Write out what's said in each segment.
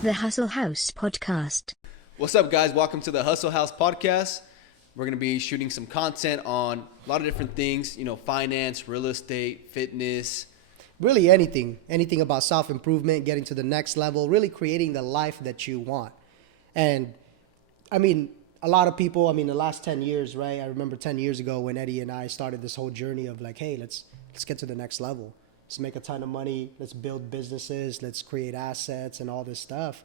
The Hustle House Podcast. What's up, guys? Welcome to the Hustle House Podcast. We're going to be shooting some content on a lot of different things, finance, real estate, fitness. Really anything about self-improvement, getting to the next level, really creating the life that you want. And I mean, a lot of people, the last 10 years, right? I remember 10 years ago when Eddie and I started this whole journey of like, hey, let's get to the next level. Let's make a ton of money. Let's build businesses. Let's create assets and all this stuff.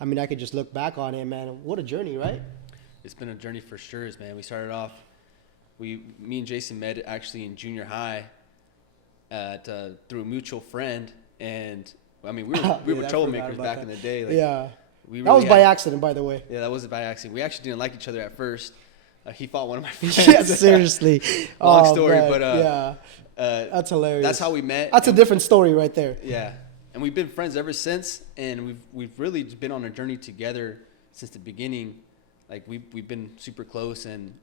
I mean, I could just look back on it, man. What a journey, right? It's been a journey for sure, man. We started off, me and Jason met actually in junior high through a mutual friend. And we were troublemakers back in the day. That was by accident, by the way. Yeah, that was by accident. We actually didn't like each other at first. He fought one of my friends. Yeah, seriously. Long story, man. but that's hilarious. That's how we met. That's a different story right there. Yeah, and we've been friends ever since, and we've really been on a journey together since the beginning. Like we've been super close and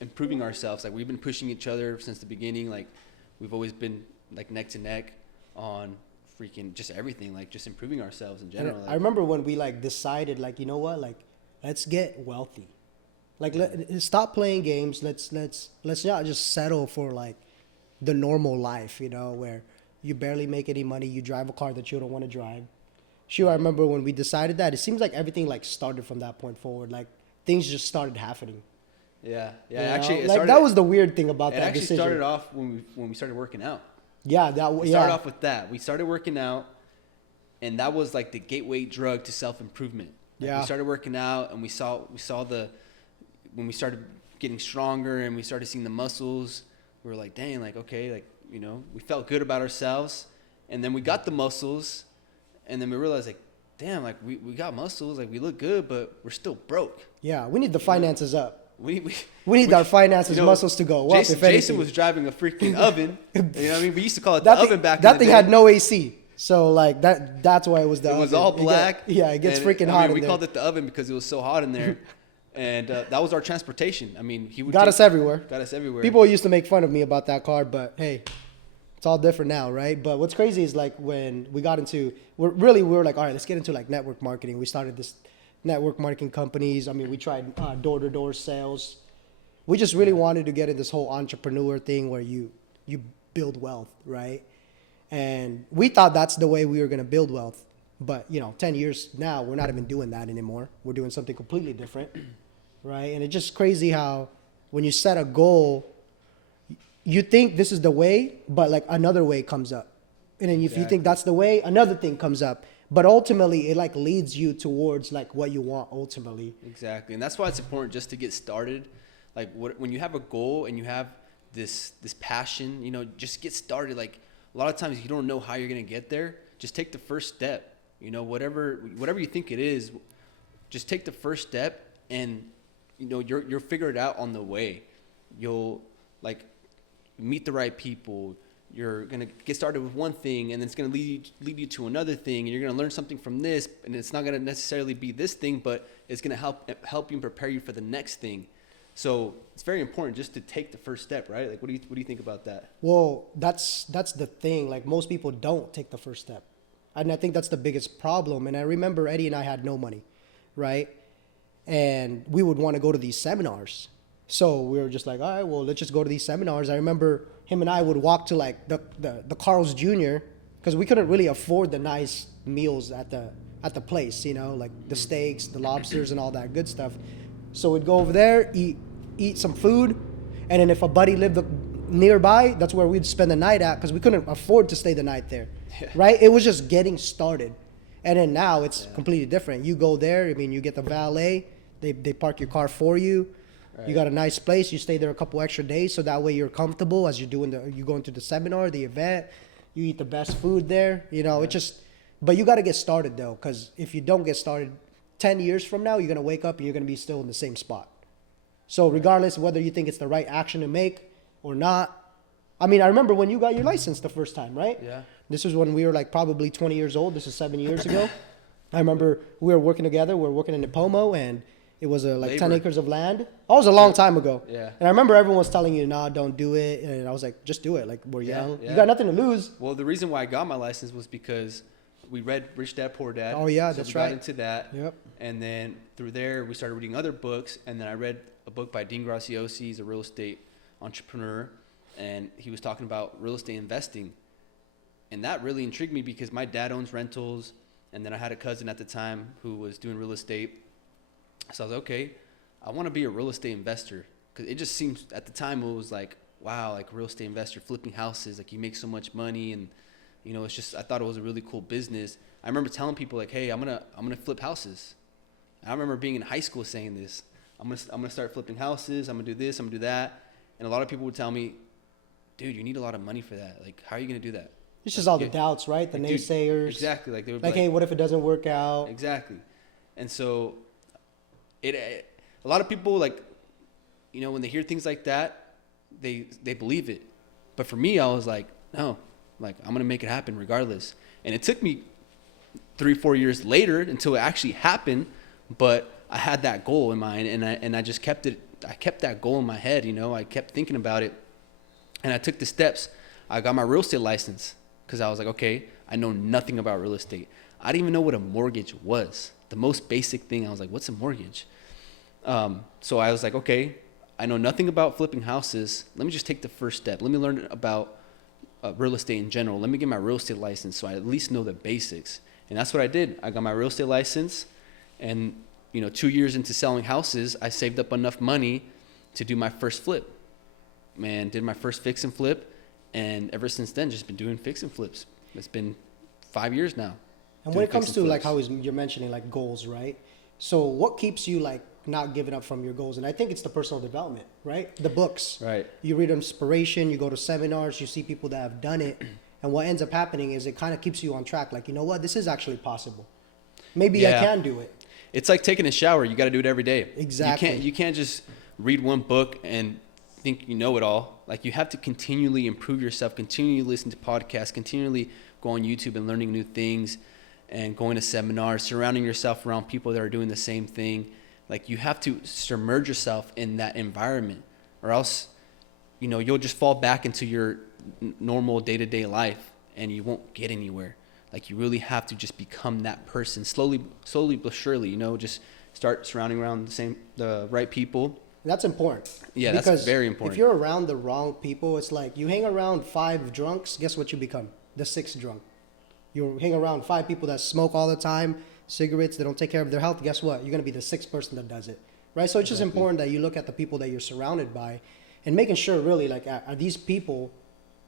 improving ourselves. Like we've been pushing each other since the beginning. Like we've always been like neck to neck on freaking just everything. Like just improving ourselves in general. I remember when we decided you know what, let's get wealthy. Stop playing games. Let's not just settle for the normal life, where you barely make any money. You drive a car that you don't want to drive. Sure, I remember when we decided that. It seems like everything started from that point forward. Things just started happening. Yeah. Actually, that was the weird thing about that decision. It actually started off when we started working out. Yeah, we started off with that. We started working out, and that was the gateway drug to self-improvement. We started working out, and we saw when we started getting stronger and we started seeing the muscles, we were like, dang, okay, we felt good about ourselves. And then we got the muscles, and then we realized, damn, we got muscles, we look good, but we're still broke. Yeah, we need the finances up. We need our finances, muscles to go up. Jason was driving a freaking oven. You know what I mean? We used to call it the oven back then. That thing had no AC. So that's why it was the oven. It was all black. It gets freaking hot in there. We called it the oven because it was so hot in there. And that was our transportation. He would got us everywhere. Got us everywhere. People used to make fun of me about that car, but hey, it's all different now, right? But what's crazy is when we got into, we were like, all right, let's get into network marketing. We started this network marketing companies. We tried door-to-door sales. We just really wanted to get in this whole entrepreneur thing where you build wealth, right? And we thought that's the way we were going to build wealth. But, 10 years now, we're not even doing that anymore. We're doing something completely different, right? And it's just crazy how when you set a goal, you think this is the way, but another way comes up. And then if you think that's the way, another thing comes up. But ultimately, it leads you towards what you want ultimately. Exactly. And that's why it's important just to get started. When you have a goal and you have this passion, just get started. A lot of times you don't know how you're going to get there. Just take the first step. Whatever you think it is, just take the first step, and you'll figure it out on the way. You'll meet the right people. You're gonna get started with one thing, and then it's gonna lead you to another thing, and you're gonna learn something from this, and it's not gonna necessarily be this thing, but it's gonna help you and prepare you for the next thing. So it's very important just to take the first step, right? What do you think about that? Well, that's the thing. Most people don't take the first step. And I think that's the biggest problem. And I remember Eddie and I had no money, right? And we would want to go to these seminars. So we were just all right, well, let's just go to these seminars. I remember him and I would walk to the Carl's Jr. because we couldn't really afford the nice meals at the place, the steaks, the lobsters, and all that good stuff. So we'd go over there, eat some food, and then if a buddy lived nearby, that's where we'd spend the night at because we couldn't afford to stay the night there. Yeah. Right? It was just getting started. And then now it's completely different. You go there, you get the valet, they park your car for you. Right. You got a nice place, you stay there a couple extra days so that way you're comfortable as you're going to the seminar, the event, you eat the best food there, but you got to get started though, because if you don't get started 10 years from now, you're going to wake up and you're going to be still in the same spot. So regardless of whether you think it's the right action to make or not, I remember when you got your license the first time, right? Yeah. This was when we were probably 20 years old. This is 7 years ago. I remember we were working together. We were working in Nipomo, and it was 10 acres of land. That was a long time ago. Yeah. And I remember everyone was telling you, nah, don't do it. And I was like, just do it. We're young. Yeah. You got nothing to lose. Well, the reason why I got my license was because we read Rich Dad Poor Dad. Oh, yeah, so that's we got right. into that. Yep. And then through there, we started reading other books. And then I read a book by Dean Graziosi. He's a real estate entrepreneur. And he was talking about real estate investing. And that really intrigued me because my dad owns rentals. And then I had a cousin at the time who was doing real estate. So I was like, okay, I want to be a real estate investor. Because it just seems, at the time, it was like, wow, like a real estate investor flipping houses. Like you make so much money. And, you know, it's just, I thought it was a really cool business. I remember telling people like, hey, I'm gonna flip houses. I remember being in high school saying this. I'm gonna start flipping houses. I'm gonna do this. I'm gonna do that. And a lot of people would tell me, dude, you need a lot of money for that. Like, how are you gonna do that? It's just all the doubts, right? The like, dude, naysayers. Exactly. Like they would like, hey, what if it doesn't work out? Exactly. And so, a lot of people, like, you know, when they hear things like that, they believe it. But for me, I was like, no, like I'm gonna make it happen regardless. And it took me 3-4 years later until it actually happened, but I had that goal in mind, and I just kept it. I kept that goal in my head, you know. I kept thinking about it, and I took the steps. I got my real estate license because I was like, okay, I know nothing about real estate. I didn't even know what a mortgage was. The most basic thing. I was like, what's a mortgage? So I was like, okay, I know nothing about flipping houses. Let me just take the first step. Let me learn about real estate in general. Let me get my real estate license so I at least know the basics. And that's what I did. I got my real estate license, and 2 years into selling houses, I saved up enough money to do my first flip. Man, did my first fix and flip, and ever since then, just been doing fix and flips. It's been 5 years now. And when it comes to like you're mentioning like goals, right? So what keeps you like not giving up from your goals? And I think it's the personal development, right? The books. Right. You read inspiration, you go to seminars, you see people that have done it. And what ends up happening is it kind of keeps you on track. Like, you know what? This is actually possible. Maybe I can do it. It's like taking a shower. You got to do it every day. Exactly. You can't just read one book and think you know it all. Like, you have to continually improve yourself, continually listen to podcasts, continually go on YouTube and learning new things, and going to seminars, surrounding yourself around people that are doing the same thing. Like, you have to submerge yourself in that environment, or else, you'll just fall back into your normal day-to-day life and you won't get anywhere. Like, you really have to just become that person slowly but surely, just start surrounding around the right people. That's important. Yeah, because that's very important. If you're around the wrong people, it's like you hang around 5 drunks, guess what you become? The 6th drunk. You hang around 5 people that smoke all the time, cigarettes, they don't take care of their health, guess what? You're going to be the 6th person that does it, right? So it's just important that you look at the people that you're surrounded by and making sure really, like, are these people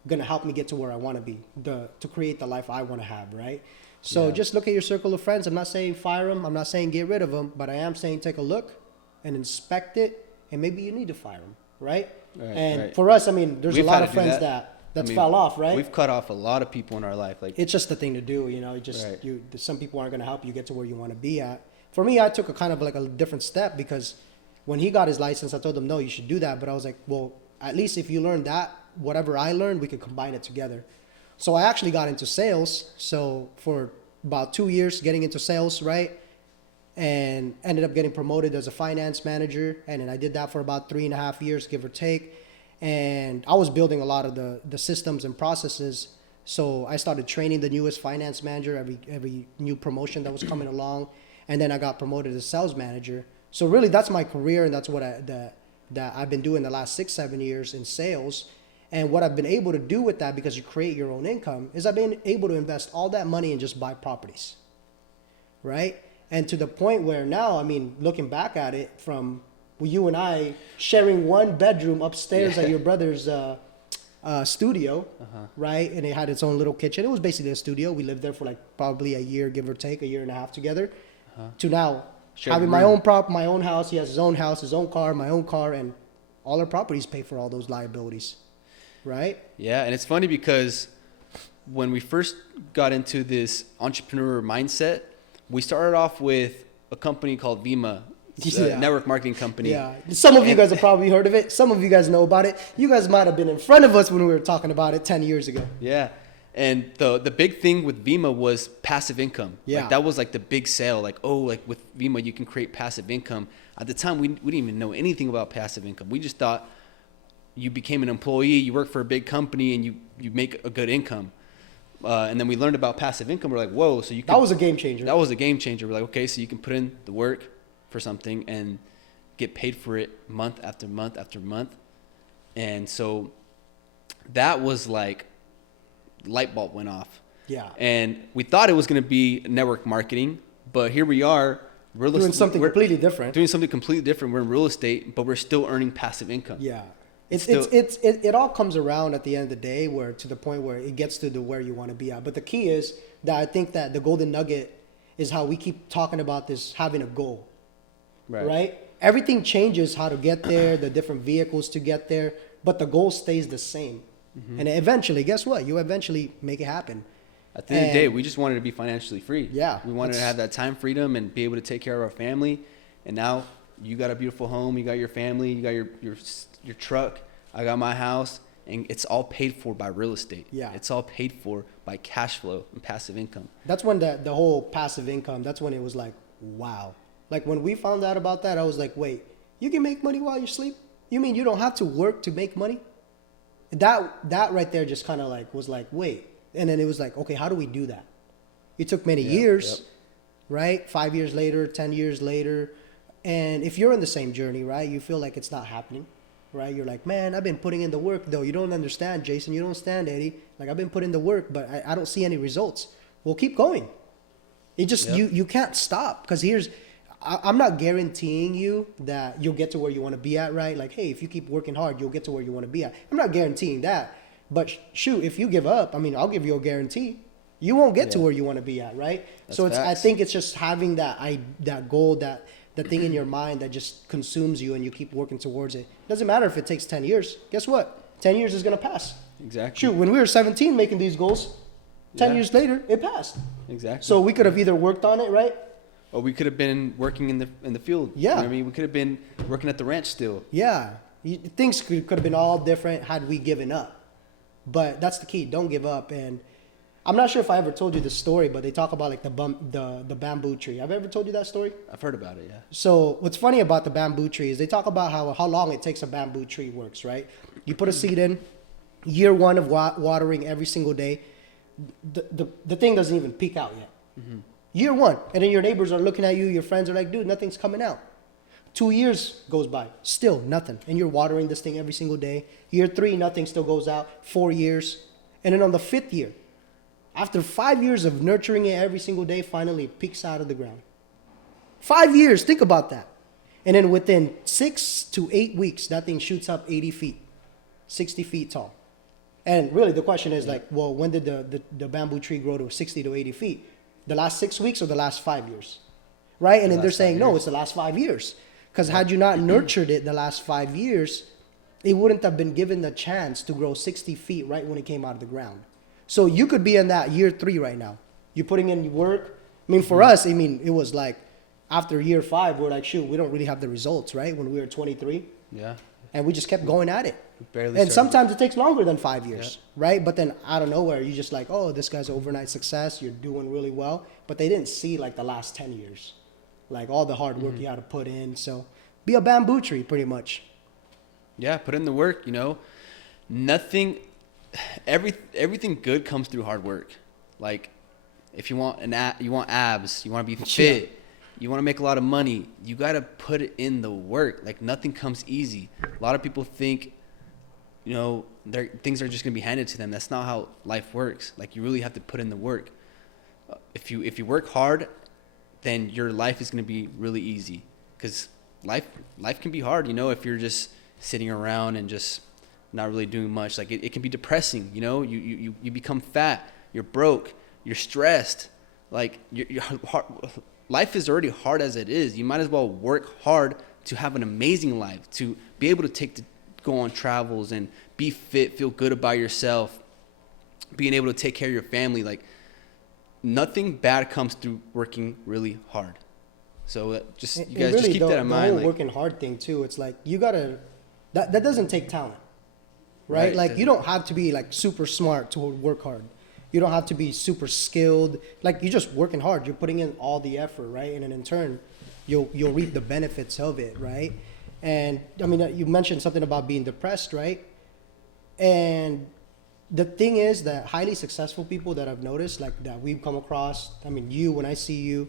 going to help me get to where I want to be, to create the life I want to have, right? So just look at your circle of friends. I'm not saying fire them. I'm not saying get rid of them, but I am saying take a look and inspect it, and maybe you need to fire them, right? For us, I mean, there's a lot of friends that fell off, right? We've cut off a lot of people in our life. Like, it's just the thing to do, some people aren't going to help you get to where you want to be at. For me, I took a kind of like a different step, because when he got his license, I told him, no, you should do that. But I was like, well, at least if you learn that, whatever I learned, we could combine it together. So I actually got into sales. So for about 2 years getting into sales, right? And ended up getting promoted as a finance manager. And then I did that for about 3.5 years, give or take. And I was building a lot of the systems and processes. So I started training the newest finance manager, every new promotion that was coming along. And then I got promoted as sales manager. So really that's my career, and that's what that I've been doing the last 6-7 years in sales. And what I've been able to do with that, because you create your own income, is I've been able to invest all that money and just buy properties, right? And to the point where now, I mean, looking back at it, from you and I sharing one bedroom upstairs at your brother's studio, right? And it had its own little kitchen. It was basically a studio. We lived there for like probably a year, give or take, 1.5 years together, to now having my own my own house. He has his own house, his own car, my own car, and all our properties pay for all those liabilities. Right? Yeah, and it's funny because when we first got into this entrepreneur mindset, we started off with a company called Vima, a network marketing company. Yeah, some of you guys have probably heard of it. Some of you guys know about it. You guys might have been in front of us when we were talking about it 10 years ago. Yeah, and the big thing with Vima was passive income. Yeah, like, that was like the big sale. Like, like with Vima, you can create passive income. At the time, we didn't even know anything about passive income. We just thought you became an employee, you work for a big company, and you make a good income. And then we learned about passive income. We're like, whoa, so you can, That was a game changer. that was a game changer. We're like, okay, so you can put in the work for something and get paid for it month after month after month. And so that was like, light bulb went off. Yeah. And we thought it was going to be network marketing, but here we are. Doing something completely different. Doing something completely different. We're in real estate, but we're still earning passive income. Yeah. It all comes around at the end of the day where to the point where it gets to where you want to be at. But the key is that I think that the golden nugget is how we keep talking about this, having a goal, right? Everything changes how to get there, the different vehicles to get there, but the goal stays the same. And eventually, guess what? You eventually make it happen. At the end of the day, we just wanted to be financially free. Yeah. We wanted to have that time freedom and be able to take care of our family. And now you got a beautiful home, you got your family, you got your truck, I got my house, and it's all paid for by real estate. Yeah. It's all paid for by cash flow and passive income. That's when the whole passive income, that's when it was like, wow. Like when we found out about that, I was like, wait, you can make money while you sleep? You mean you don't have to work to make money? That right there just kind of like was like, wait. And then it was like, okay, how do we do that? It took many years, right? 5 years later, 10 years later. And if you're in the same journey, right, you feel like it's not happening, right? You're like, man, I've been putting in the work, though. You don't understand, Jason. You don't understand, Eddie. Like, I've been putting the work, but I don't see any results. Well, keep going. It just, you can't stop. Because I'm not guaranteeing you that you'll get to where you want to be at, right? Like, hey, if you keep working hard, you'll get to where you want to be at. I'm not guaranteeing that. But shoot, if you give up, I mean, I'll give you a guarantee. You won't get to where you want to be at, right? So I think it's just having that goal, that thing in your mind that just consumes you and you keep working towards it. Doesn't matter if it takes 10 years. Guess what? 10 years is going to pass. Exactly. Shoot, when we were 17 making these goals, 10 years later, it passed. Exactly. So we could have either worked on it, right? Or we could have been working in the field. Yeah. You know what I mean? We could have been working at the ranch still. Yeah. Things could have been all different had we given up. But that's the key. Don't give up. And I'm not sure if I ever told you the story, but they talk about like the bamboo tree. Have I ever told you that story? I've heard about it, yeah. So what's funny about the bamboo tree is they talk about how long it takes a bamboo tree works, right? You put a seed in, year one of watering every single day, the thing doesn't even peek out yet. Year one. And then your neighbors are looking at you, your friends are like, dude, nothing's coming out. 2 years goes by, still nothing. And you're watering this thing every single day. Year 3, nothing still goes out. 4 years. And then on the 5th year, after 5 years of nurturing it every single day, finally it peeks out of the ground. 5 years, think about that. And then within 6 to 8 weeks, that thing shoots up 80 feet, 60 feet tall. And really the question is like, well, when did the bamboo tree grow to 60 to 80 feet? The last 6 weeks or the last 5 years? Right? And then they're saying, no, it's the last 5 years. Because had you not nurtured it the last 5 years, it wouldn't have been given the chance to grow 60 feet right when it came out of the ground. So you could be in that year 3 right now. You're putting in work. I mean, for us, I mean, it was like after year 5, we're like, shoot, we don't really have the results, right? When we were 23. Yeah. And we just kept going at it. Barely And sometimes it takes longer than 5 years, right? But then out of nowhere, you just like, oh, this guy's an overnight success. You're doing really well. But they didn't see like the last 10 years. Like all the hard work you had to put in. So be a bamboo tree pretty much. Yeah, put in the work, you know. Everything good comes through hard work. Like if you want you want abs, you want to be fit, you want to make a lot of money, you got to put it in the work. Like nothing comes easy. A lot of people think, you know, things are just going to be handed to them. That's not how life works. Like you really have to put in the work. If you work hard, then your life is going to be really easy. Because life can be hard, you know, if you're just sitting around and just not really doing much. Like it can be depressing, you know. You become fat, you're broke, you're stressed. Like your heart, life is already hard as it is. You might as well work hard to have an amazing life, to be able to go on travels and be fit, feel good about yourself, being able to take care of your family. Like nothing bad comes through working really hard. So you guys really just keep that in mind. The whole working hard thing too. It's like you gotta. That doesn't take talent, right? Like you don't have to be like super smart to work hard. You don't have to be super skilled. Like you're just working hard. You're putting in all the effort, right? And then in turn, you'll reap the benefits of it, right? And I mean, you mentioned something about being depressed, right? And the thing is that highly successful people that I've noticed, like that we've come across, I mean, you, when I see you,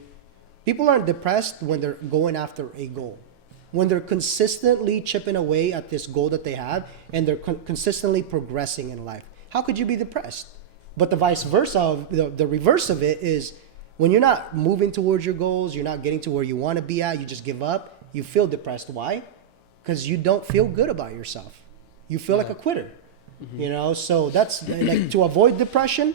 people aren't depressed when they're going after a goal. When they're consistently chipping away at this goal that they have and they're consistently progressing in life. How could you be depressed? But the vice versa, the reverse of it is when you're not moving towards your goals, you're not getting to where you want to be at, you just give up, you feel depressed. Why? Because you don't feel good about yourself. You feel like a quitter. You know, so that's like to avoid depression.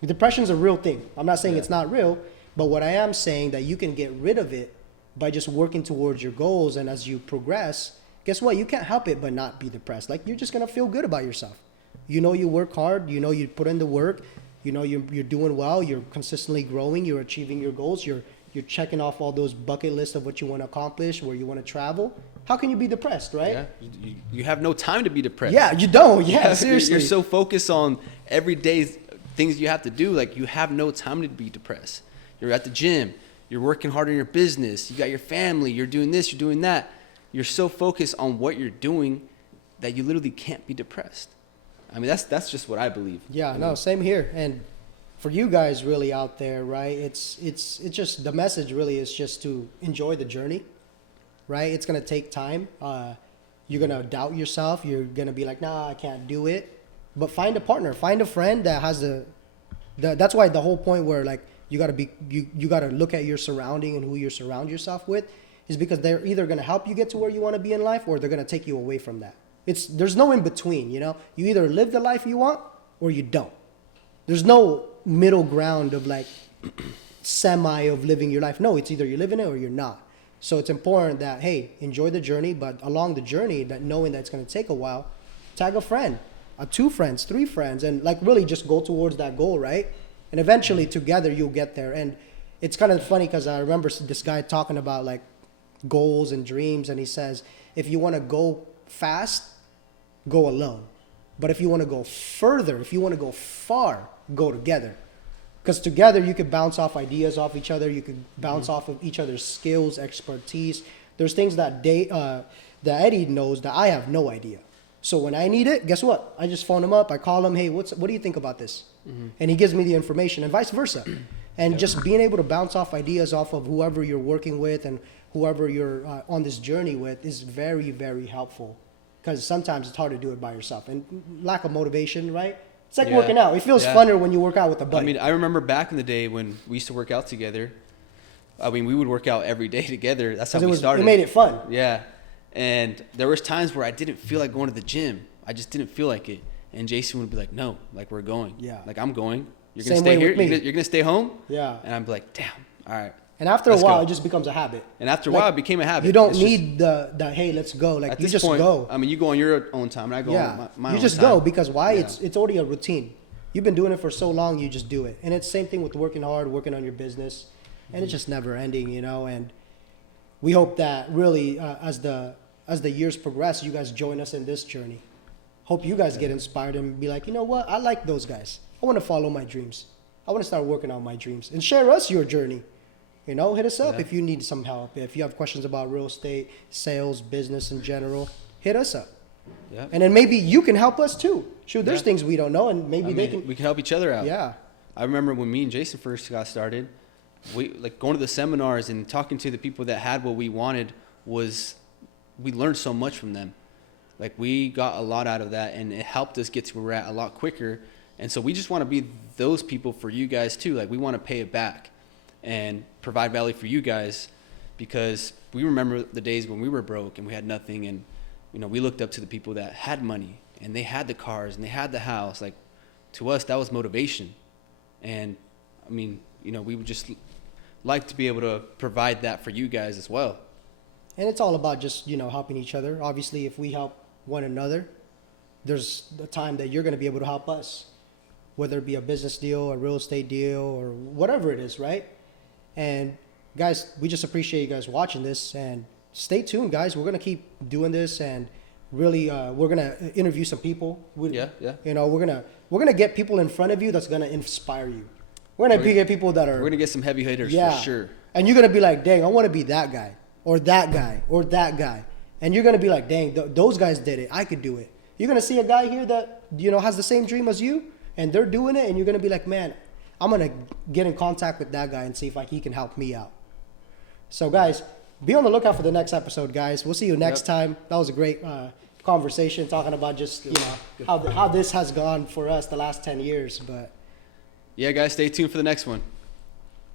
Depression's a real thing. I'm not saying it's not real, but what I am saying that you can get rid of it by just working towards your goals. And as you progress, guess what? You can't help it but not be depressed. Like, you're just going to feel good about yourself. You know, you work hard, you know, you put in the work, you know, you're doing well, you're consistently growing, you're achieving your goals, you're checking off all those bucket lists of what you want to accomplish, where you want to travel. How can you be depressed, right? Yeah, you have no time to be depressed. Yeah, you don't. Yeah, seriously. You're so focused on everyday things you have to do, like you have no time to be depressed. You're at the gym, you're working hard on your business, you got your family, you're doing this, you're doing that. You're so focused on what you're doing that you literally can't be depressed. I mean, that's just what I believe. Yeah, no, same here. And for you guys really out there, right? It's just, the message really is just to enjoy the journey, right? It's going to take time. You're going to doubt yourself. You're going to be like, nah, I can't do it. But find a partner, find a friend that has that's why the whole point where like you got to be, you got to look at your surrounding and who you surround yourself with is because they're either going to help you get to where you want to be in life or they're going to take you away from that. There's no in between, you know? You either live the life you want or you don't. There's no middle ground of like semi of living your life. No, it's either you're living it or you're not. So it's important that, hey, enjoy the journey, but along the journey, that knowing that it's going to take a while, tag a friend, 2 friends, 3 friends, and like really just go towards that goal, right? And eventually together you'll get there. And it's kind of funny because I remember this guy talking about like goals and dreams, and he says, if you want to go fast, go alone. But if you want to go further, if you want to go far, go together. Because together you could bounce off ideas off each other. You could bounce off of each other's skills, expertise. There's things that that Eddie knows that I have no idea. So when I need it, guess what? I just phone him up. I call him, hey, what do you think about this? And he gives me the information, and vice versa. And just being able to bounce off ideas off of whoever you're working with and whoever you're on this journey with is very, very helpful. Because sometimes it's hard to do it by yourself. And lack of motivation, right? It's like working out. It feels funner when you work out with a buddy. I mean, I remember back in the day when we used to work out together. I mean, we would work out every day together. That's how we started. It made it fun. Yeah. And there was times where I didn't feel like going to the gym. I just didn't feel like it. And Jason would be like, no, like we're going. Yeah. Like I'm going. You're going to stay here? You're going to stay home? Yeah. And I'm like, damn, all right. And after a while, it just becomes a habit. And after a while, it became a habit. You don't need the hey, let's go. Like, you just go. I mean, you go on your own time, and I go on my own time. You just go because why? Yeah. It's already a routine. You've been doing it for so long, you just do it. And it's the same thing with working hard, working on your business. And it's just never ending, you know. And we hope that really, as the years progress, you guys join us in this journey. Hope you guys get inspired and be like, you know what? I like those guys. I want to follow my dreams. I want to start working on my dreams. And share us your journey. You know, hit us up if you need some help. If you have questions about real estate, sales, business in general, hit us up. Yeah. And then maybe you can help us too. Shoot, there's things we don't know, and maybe we can help each other out. Yeah. I remember when me and Jason first got started, we like going to the seminars and talking to the people that had what we wanted we learned so much from them. Like we got a lot out of that, and it helped us get to where we're at a lot quicker. And so we just want to be those people for you guys too. Like we want to pay it back and provide value for you guys, because we remember the days when we were broke and we had nothing, and you know, we looked up to the people that had money and they had the cars and they had the house. Like to us, that was motivation. And I mean, you know, we would just like to be able to provide that for you guys as well. And it's all about just, you know, helping each other. Obviously, if we help one another, there's the time that you're going to be able to help us, whether it be a business deal, a real estate deal, or whatever it is, right? And guys, we just appreciate you guys watching this, and stay tuned, guys. We're gonna keep doing this, and really, we're gonna interview some people. Yeah. You know, we're gonna get people in front of you that's gonna inspire you. We're gonna get people that are. We're gonna get some heavy hitters for sure. And you're gonna be like, dang, I want to be that guy, or that guy, or that guy, and you're gonna be like, dang, those guys did it. I could do it. You're gonna see a guy here that has the same dream as you, and they're doing it, and you're gonna be like, man, I'm gonna get in contact with that guy and see if he can help me out. So guys, be on the lookout for the next episode, guys. We'll see you next time. That was a great conversation talking about just how this has gone for us the last 10 years. But yeah, guys, stay tuned for the next one.